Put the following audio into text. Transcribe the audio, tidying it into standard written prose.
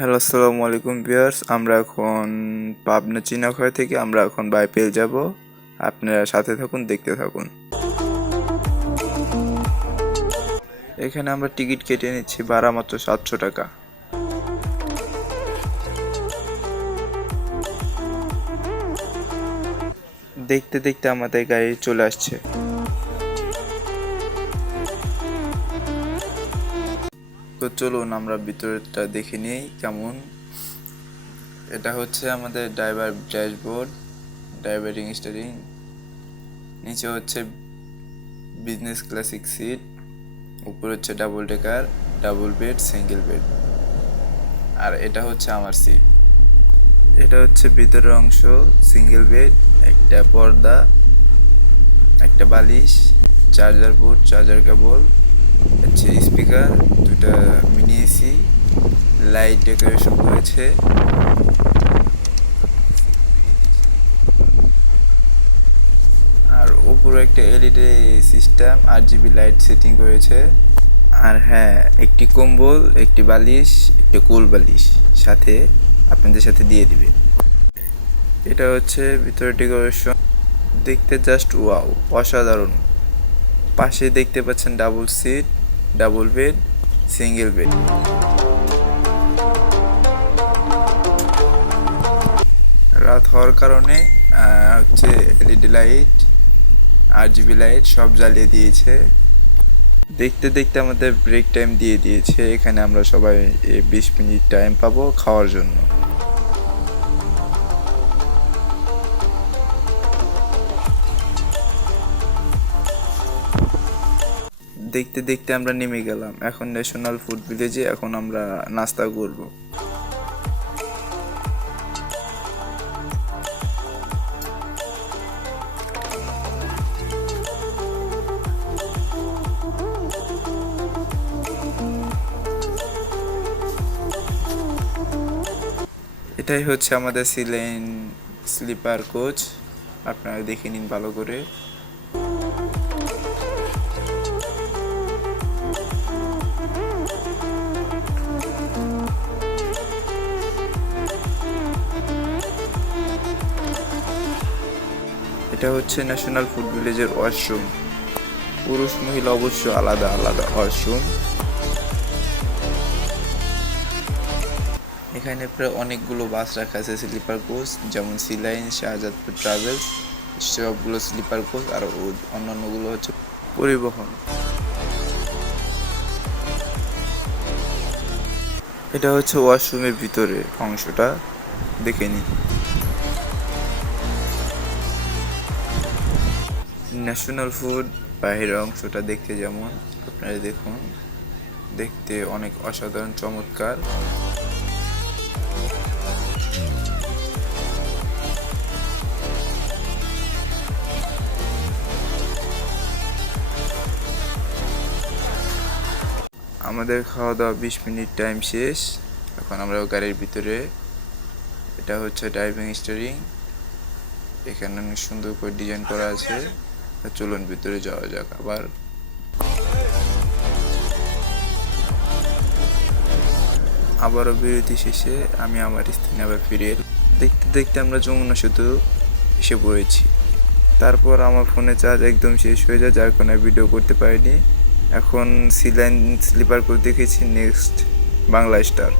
Hello, আসসালামু আলাইকুম viewers. আমরা এখন পাবনা চিনাখয় থেকে আমরা এখন বাইপেল যাব। আপনারা সাথে থাকুন, দেখতে থাকুন। এখানে আমরা টিকিট কেটে নিচ্ছি, ভাড়া মাত্র 700 টাকা। দেখতে দেখতে আমাদের গাড়ি চলে আসছে। তো চলুন আমরা ভিতরটা দেখে নিই কেমন। এটা হচ্ছে আমাদের ড্রাইভার ড্যাশবোর্ড, ড্রাইভারিং স্টিয়ারিং। নিচে হচ্ছে বিজনেস ক্লাসিক সিট, উপরে হচ্ছে double decker, double bed, single bed. আর এটা হচ্ছে আমার সিট। এটা হচ্ছে ভিতরের অংশ, সিঙ্গেল বেড, একটা পর্দা, একটা বালিশ, চার্জার পোর্ট, চার্জার কেবল, হচ্ছে স্পিকার, দুটা মিনি এসি, লাইট ডেকোরেশন করেছে। আর উপরে একটা LED system, RGB light setting করেছে। আর হ্যাঁ, একটি কম্বল, একটি বালিশ, একটা কোল বালিশ সাথে আপনাদের সাথে দিয়ে দিবে। এটা হচ্ছে ভিতরে ডেকোরেশন, দেখতে জাস্ট ওয়াও, অসাধারণ। পাশে দেখতে পাচ্ছেন double seat, double bed, single bed. রাত হওয়ার কারণে হচ্ছে এলইডি লাইট, RGB লাইট সব জ্বালিয়ে দিয়েছে। দেখতে দেখতে আমাদের ব্রেক টাইম দিয়ে দিয়েছে। এখানে আমরা সবাই 20 মিনিট টাইম পাবো খাওয়ার জন্য। দেখতে দেখতে আমরা নেমে গেলাম এখন ন্যাশনাল ফুড ভিলেজে। এখন আমরা নাস্তা করব। এটাই হচ্ছে আমাদের সিলেন স্লিপার কোচ, আপনারা দেখে নিন ভালো করে। এটা হচ্ছে ন্যাশনাল ফুড ভিলেজের ওয়াশরুম। পুরুষ মহিলা অবশ্য আলাদা আলাদা ওয়াশরুম। এখানে প্রায় অনেকগুলো বাস রাখা আছে স্লিপার কোচ, যেমন সিলাইন, শাহজাদপুর ট্রাভেলস, সবগুলো স্লিপার কোচ। আর অন্যান্যগুলো হচ্ছে পরিবহন। এটা হচ্ছে ওয়াশরুমের ভিতরে অংশটা, দেখে নিন। ন্যাশনাল ফুড বাইরের অংশটা দেখতে যেমন, আপনারা দেখুন, দেখতে অনেক অসাধারণ চমৎকার। আমাদের খাওয়া দাওয়া 20 মিনিট টাইম শেষ। এখন আমরা গাড়ির ভিতরে। এটা হচ্ছে ড্রাইভিং স্টিয়ারিং, এখানে অনেক সুন্দর করে ডিজাইন করা আছে। চলুন ভিতরে যাওয়া যাক। আবারও বিরতি শেষে আমি আমার স্থানে আবার ফিরে এলাম। দেখতে দেখতে আমরা যমুনা সেতু এসে পড়েছি। তারপর আমার ফোনে চার্জ একদম শেষ হয়ে যায়, যার কারণে ভিডিও করতে পারিনি। এখন সিলাইন স্লিপার করে দেখেছি, নেক্সট বাংলা স্টার।